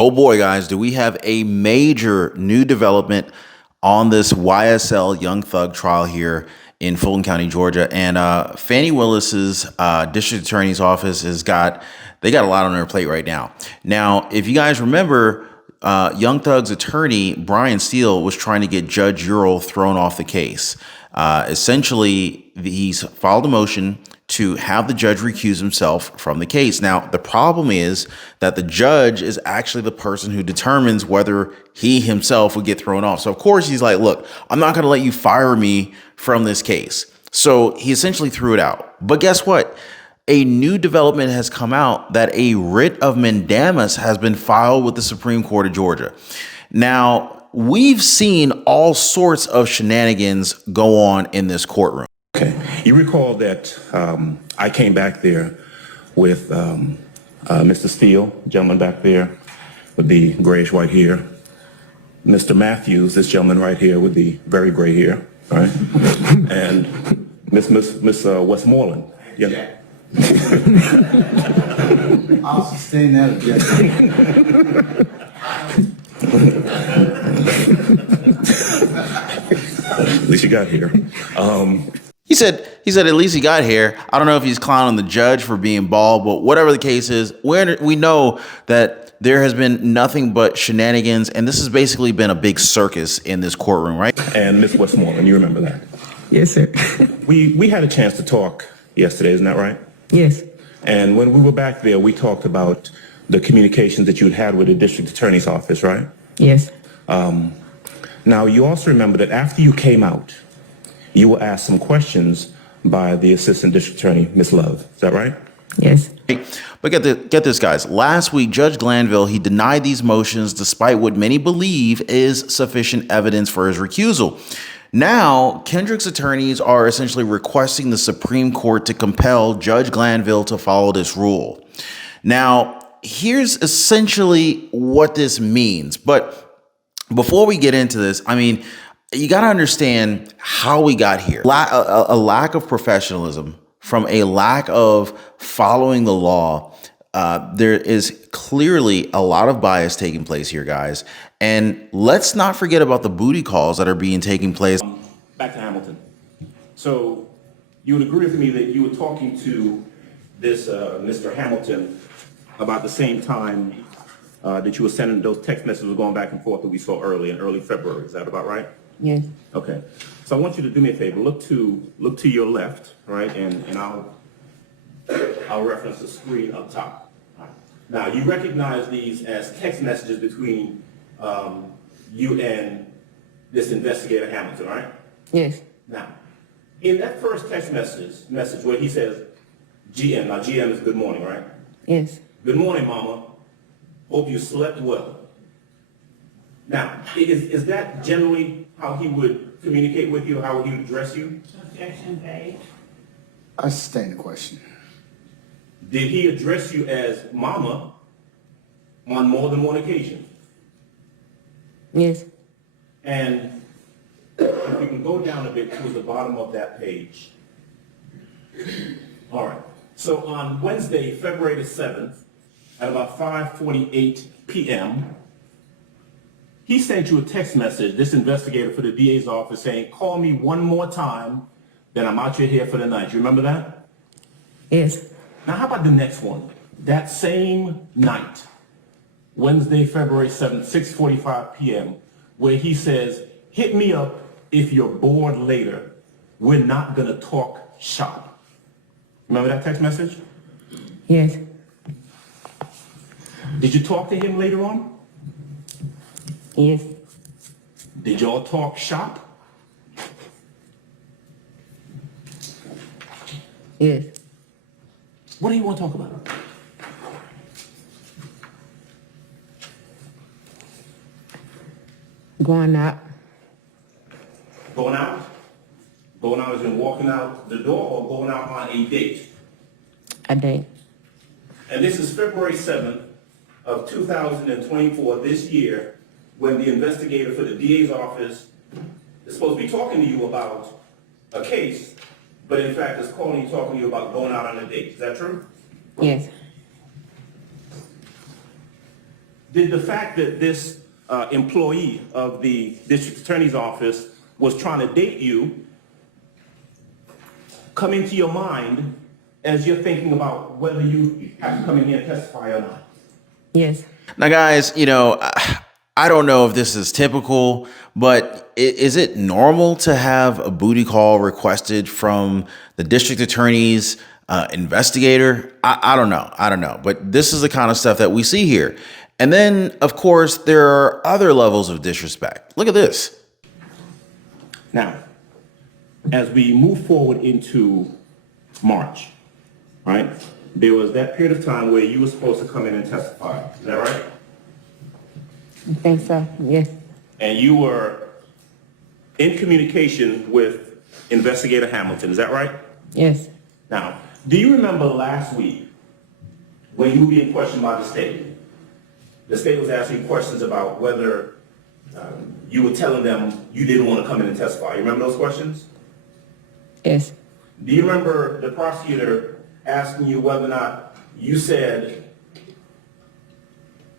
Oh boy, guys, do we have a major new development on this YSL Young Thug trial here in Fulton County, Georgia. And Fani Willis's district attorney's office they got a lot on their plate right now. Now, if you guys remember, Young Thug's attorney, Brian Steele, was trying to get Judge Ural thrown off the case. Essentially, he's filed a motion to have the judge recuse himself from the case. Now, the problem is that the judge is actually the person who determines whether he himself would get thrown off. So, of course, he's like, look, I'm not going to let you fire me from this case. So he essentially threw it out. But guess what? A new development has come out that a writ of mandamus has been filed with the Supreme Court of Georgia. Now, we've seen all sorts of shenanigans go on in this courtroom. Okay. You recall that I came back there with Mr. Steele, gentleman back there with the grayish white hair, Mr. Matthews, this gentleman right here with the very gray hair, right, and Miss Westmoreland. Yeah. I'll sustain that objection. At least you got here. He said at least he got here. I don't know if he's clowning the judge for being bald, but whatever the case is, we know that there has been nothing but shenanigans, and this has basically been a big circus in this courtroom, right? And Miss Westmoreland, you remember that? Yes, sir. We had a chance to talk yesterday, isn't that right? Yes. And when we were back there, we talked about the communications that you'd had with the district attorney's office, right? Yes. Now, you also remember that after you came out, you were asked some questions by the assistant district attorney, Ms. Love. Is that right? Yes. But get this, guys. Last week, Judge Glanville, he denied these motions despite what many believe is sufficient evidence for his recusal. Now, Kendrick's attorneys are essentially requesting the Supreme Court to compel Judge Glanville to follow this rule. Now, here's essentially what this means. But before we get into this, I mean, you got to understand how we got here. A lack of professionalism from a lack of following the law. There is clearly a lot of bias taking place here, guys. And let's not forget about the booty calls that are being taking place. Back to Hamilton. So you would agree with me that you were talking to this Mr. Hamilton about the same time that you were sending those text messages going back and forth that we saw in early February. Is that about right? Yes. Okay. So I want you to do me a favor. Look to your left, right, and I'll reference the screen up top. Right. Now you recognize these as text messages between you and this investigator Hamilton, right? Yes. Now, in that first text message where he says GM, now GM is good morning, right? Yes. Good morning, Mama. Hope you slept well. Now, is that generally how he would communicate with you, how he would address you? Objection made. I sustain the question. Did he address you as Mama on more than one occasion? Yes. And if we can go down a bit towards the bottom of that page. All right. So on Wednesday, February the 7th, at about 5:48 p.m., he sent you a text message, this investigator for the DA's office, saying, call me one more time, then I'm out your hair for the night. You remember that? Yes. Now, how about the next one? That same night, Wednesday, February 7th, 6:45 p.m., where he says, hit me up if you're bored later. We're not going to talk shop. Remember that text message? Yes. Did you talk to him later on? Yes. Did y'all talk shop? Yes. What do you want to talk about? Going out. Going out? Going out as in walking out the door or going out on a date? A date. And this is February 7th of 2024, this year, when the investigator for the DA's office is supposed to be talking to you about a case, but in fact is calling you, talking to you about going out on a date. Is that true? Yes. did the fact that this employee of the district attorney's office was trying to date you come into your mind as you're thinking about whether you have to come in here and testify or not? Yes. Now, guys, I don't know if this is typical, but is it normal to have a booty call requested from the district attorney's investigator? I don't know. I don't know. But this is the kind of stuff that we see here. And then, of course, there are other levels of disrespect. Look at this. Now, as we move forward into March, right, there was that period of time where you were supposed to come in and testify. Is that right? I think so. Yes. And you were in communication with Investigator Hamilton. Is that right? Yes. Now, do you remember last week when you were being questioned by the state? The state was asking questions about whether you were telling them you didn't want to come in and testify. You remember those questions? Yes. Do you remember the prosecutor asking you whether or not you said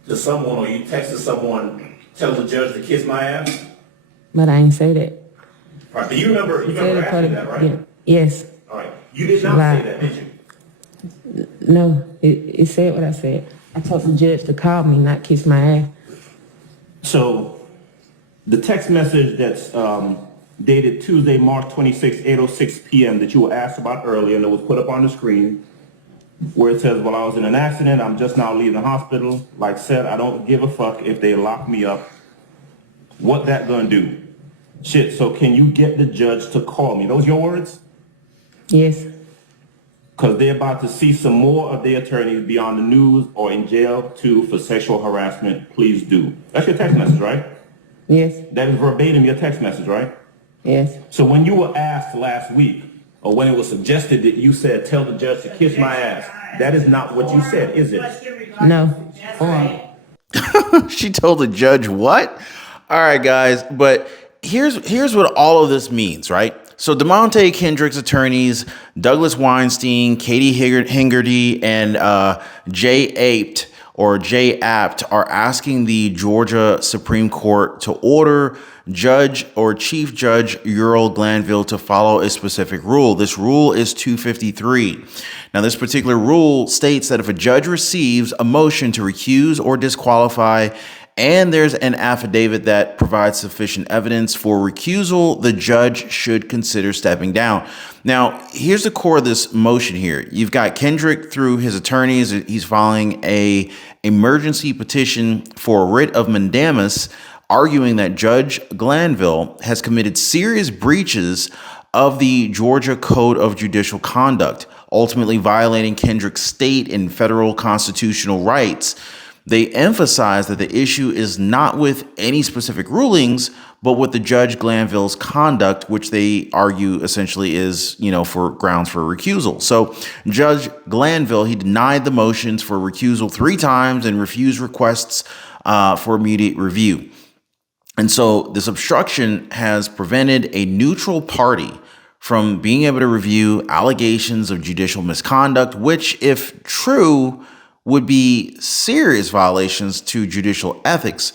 to someone or you texted someone, tell the judge to kiss my ass? But I ain't say that. All right, do you remember asking that, right? Yeah. Yes. All right. You did not Right. say that, did you? No. It said what I said. I told the judge to call me, not kiss my ass. So the text message that's dated Tuesday, March 26, 8:06 p.m. that you were asked about earlier and that was put up on the screen where it says, well, I was in an accident. I'm just now leaving the hospital. Like said, I don't give a fuck if they lock me up. What that gonna do? Shit, so can you get the judge to call me? Those your words? Yes. Because they're about to see some more of their attorneys be on the news or in jail too for sexual harassment. Please do. That's your text message, right? Yes. That is verbatim your text message, right? Yes. So when you were asked last week, or when it was suggested that you said, tell the judge to kiss my ass, that is not what you said, is it? No. She told the judge what? All right, guys, but here's what all of this means, right? So DeMonte Kendrick's attorneys, Douglas Weinstein, Katie Hingerty, and Jay Apt are asking the Georgia Supreme Court to order Judge or Chief Judge Ural Glanville to follow a specific rule. This rule is 253. Now, this particular rule states that if a judge receives a motion to recuse or disqualify and there's an affidavit that provides sufficient evidence for recusal, the judge should consider stepping down. Now, here's the core of this motion here. You've got Kendrick through his attorneys. He's filing a emergency petition for a writ of mandamus, arguing that Judge Glanville has committed serious breaches of the Georgia Code of Judicial Conduct, ultimately violating Kendrick's state and federal constitutional rights. They emphasize that the issue is not with any specific rulings, but with the Judge Glanville's conduct, which they argue essentially is, for grounds for recusal. So Judge Glanville, he denied the motions for recusal 3 times and refused requests for immediate review. And so this obstruction has prevented a neutral party from being able to review allegations of judicial misconduct, which, if true, would be serious violations to judicial ethics.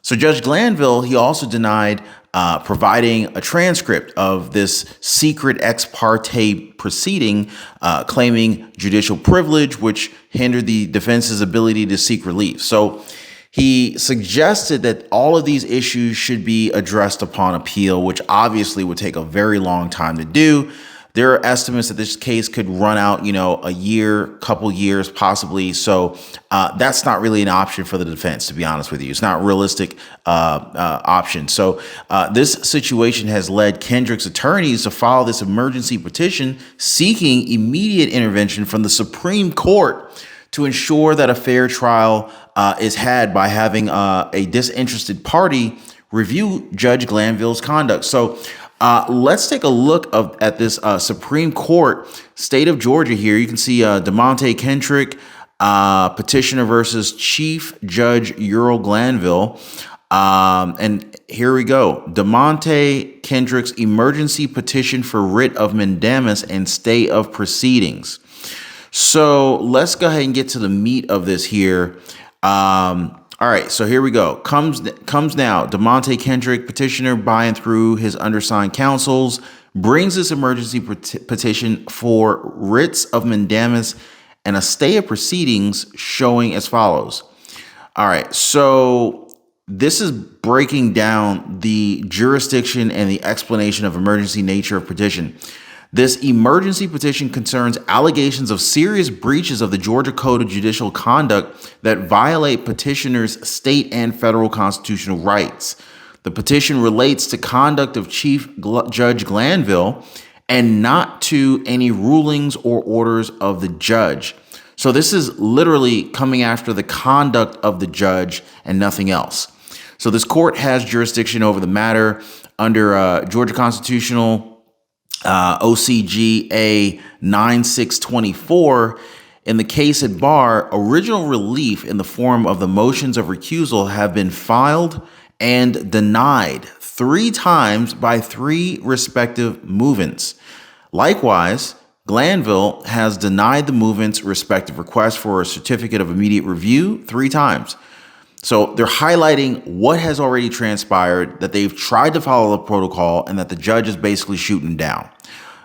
So Judge Glanville, he also denied providing a transcript of this secret ex parte proceeding, claiming judicial privilege, which hindered the defense's ability to seek relief. So he suggested that all of these issues should be addressed upon appeal, which obviously would take a very long time to do. There are estimates that this case could run out, a year, couple years, possibly. So that's not really an option for the defense, to be honest with you. It's not a realistic option. So this situation has led Kendrick's attorneys to file this emergency petition seeking immediate intervention from the Supreme Court to ensure that a fair trial is had by having a disinterested party review Judge Glanville's conduct. So let's take a look at this Supreme Court, state of Georgia here. You can see DeMonte Kendrick, Petitioner versus Chief Judge Ural Glanville. And here we go. DeMonte Kendrick's emergency petition for writ of mandamus and stay of proceedings. So let's go ahead and get to the meat of this here. All right, so here we go. Comes now. DeMonte Kendrick, petitioner, by and through his undersigned counsels, brings this emergency petition for writs of mandamus and a stay of proceedings, showing as follows. All right, so this is breaking down the jurisdiction and the explanation of emergency nature of petition. This emergency petition concerns allegations of serious breaches of the Georgia Code of Judicial Conduct that violate petitioner's state and federal constitutional rights. The petition relates to conduct of Judge Glanville and not to any rulings or orders of the judge. So this is literally coming after the conduct of the judge and nothing else. So this court has jurisdiction over the matter under Georgia Constitutional OCGA 9624. In the case at bar, original relief in the form of the motions of recusal have been filed and denied 3 times by 3 respective movants. Likewise, Glanville has denied the movant's respective request for a certificate of immediate review 3 times. So they're highlighting what has already transpired, that they've tried to follow the protocol, and that the judge is basically shooting down.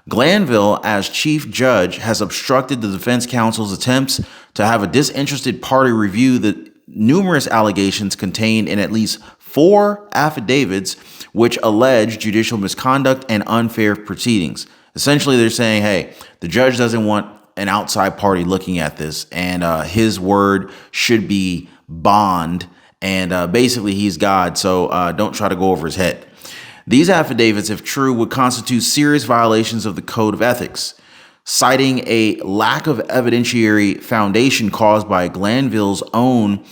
Glanville, as chief judge, has obstructed the defense counsel's attempts to have a disinterested party review the numerous allegations contained in at least 4 affidavits which allege judicial misconduct and unfair proceedings. Essentially, they're saying, hey, the judge doesn't want an outside party looking at this, and his word should be bond, and basically he's God, so don't try to go over his head. These affidavits, if true, would constitute serious violations of the Code of Ethics, citing a lack of evidentiary foundation caused by Glanville's own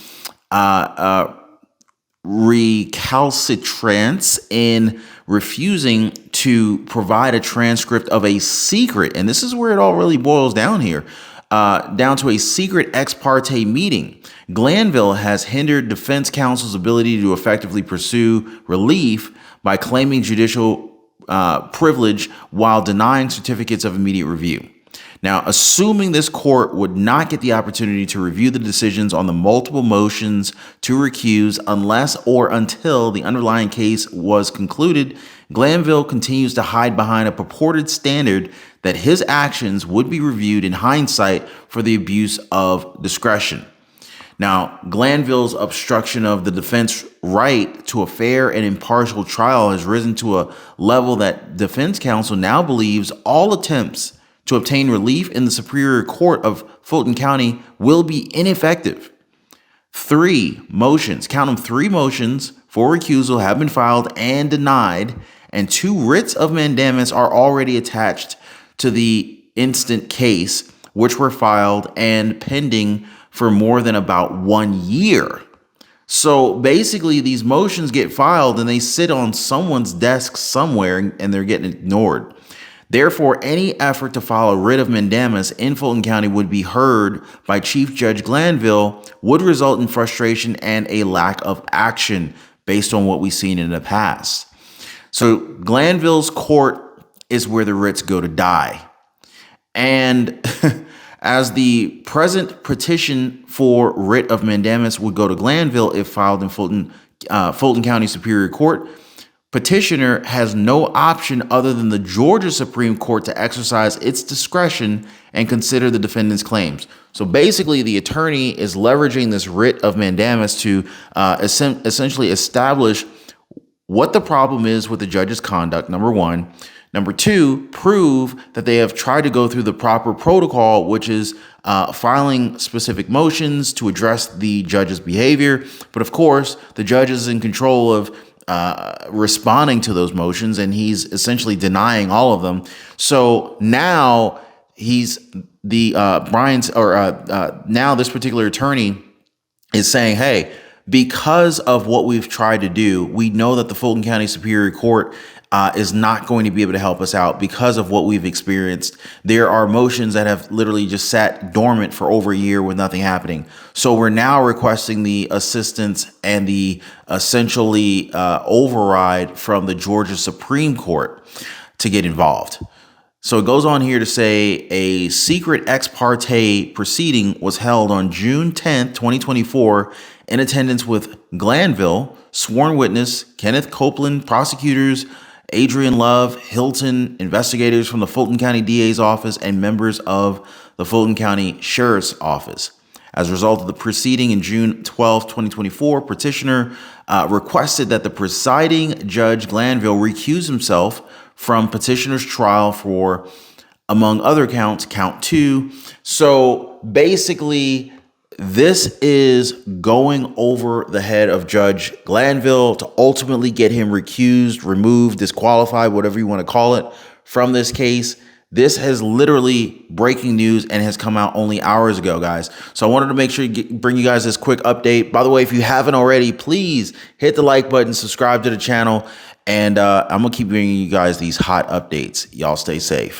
recalcitrance in refusing to provide a transcript of a secret, and this is where it all really boils down here, down to a secret ex parte meeting. Glanville has hindered defense counsel's ability to effectively pursue relief by claiming judicial privilege while denying certificates of immediate review. Now, assuming this court would not get the opportunity to review the decisions on the multiple motions to recuse unless or until the underlying case was concluded, Glanville continues to hide behind a purported standard that his actions would be reviewed in hindsight for the abuse of discretion. Now, Glanville's obstruction of the defense right to a fair and impartial trial has risen to a level that defense counsel now believes all attempts to obtain relief in the Superior Court of Fulton County will be ineffective. 3 motions, count them, 3 motions for recusal have been filed and denied, and 2 writs of mandamus are already attached to the instant case, which were filed and pending for more than about 1 year. So basically, these motions get filed and they sit on someone's desk somewhere and they're getting ignored. Therefore, any effort to file a writ of mandamus in Fulton County would be heard by Chief Judge Glanville, would result in frustration and a lack of action based on what we've seen in the past. So Glanville's court is where the writs go to die. And as the present petition for writ of mandamus would go to Glanville if filed in Fulton County Superior Court, Petitioner has no option other than the Georgia Supreme Court to exercise its discretion and consider the defendant's claims. So basically, the attorney is leveraging this writ of mandamus to essentially establish what the problem is with the judge's conduct, number 1. Number 2, prove that they have tried to go through the proper protocol, which is filing specific motions to address the judge's behavior. But of course, the judge is in control of responding to those motions, and he's essentially denying all of them. So now he's now this particular attorney is saying, hey, because of what we've tried to do, we know that the Fulton County Superior Court is not going to be able to help us out because of what we've experienced. There are motions that have literally just sat dormant for over a year with nothing happening. So we're now requesting the assistance and the essentially override from the Georgia Supreme Court to get involved. So it goes on here to say a secret ex parte proceeding was held on June 10th, 2024 in attendance with Glanville, sworn witness, Kenneth Copeland, prosecutors, Adrian Love, Hilton, investigators from the Fulton County DA's office, and members of the Fulton County Sheriff's Office. As a result of the proceeding in June 12, 2024, Petitioner requested that the presiding Judge Glanville recuse himself from Petitioner's trial for, among other counts, count 2. So basically, this is going over the head of Judge Glanville to ultimately get him recused, removed, disqualified, whatever you want to call it, from this case. This has literally breaking news and has come out only hours ago, guys. So I wanted to make sure to bring you guys this quick update. By the way, if you haven't already, please hit the like button, subscribe to the channel, and I'm going to keep bringing you guys these hot updates. Y'all stay safe.